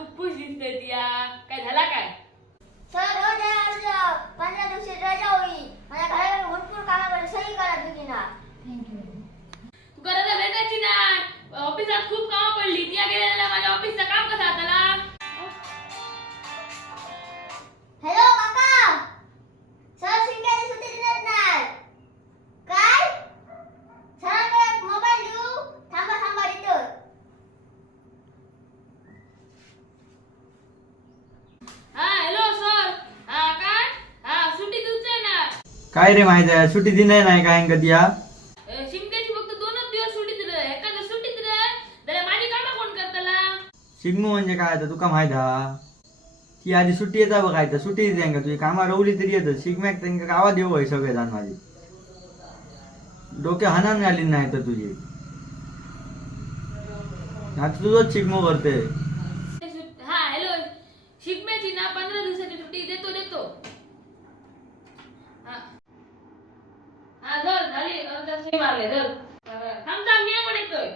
खूप खुश दिसते तिया. काय झाला काय? सर रोज अर्ज 15 दिवशी रजा होई. माझ्या घराला भरपूर कामावर सही करा तुम्ही ना. तू गरज भेटायची ना. ऑफिसात खूप काम पडली. तिया गेलेला माझ्या ऑफिसचं काम कसं हाताला? हॅलो काका. सर शिंगाची सुट्टी देत नाही. काय? सरांकडे मोबाईल देऊ. थांबा इथं. हा हॅलो सर. हा काय? हा सुट्टी दिवसाय ना. काय रे माहिती आहे सुट्टी दिली नाही काय कधी या शिमग्याची फक्त 2च दिवस सुट्टी दिलं. एखादं सुट्टी दिलं त्याला माझी कामं कोण करताला? शिगमो म्हणजे काय आता तुका माहित हा ती आधी सुट्टी येता बघ काय सुट्टी येते का तुझी कामा रवली तरी येतं शिगम्याक त्यांना गावात येऊ होय सगळे जण माझी डोके हानान आली नाही तर तुझी आता तुझंच शिगमो करते. हा हॅलो. शिगम्याची ना 15 दिवसाची सुट्टी देतो. हा हा धर झाली. सही मारले धर. थांब मी पण येतोय.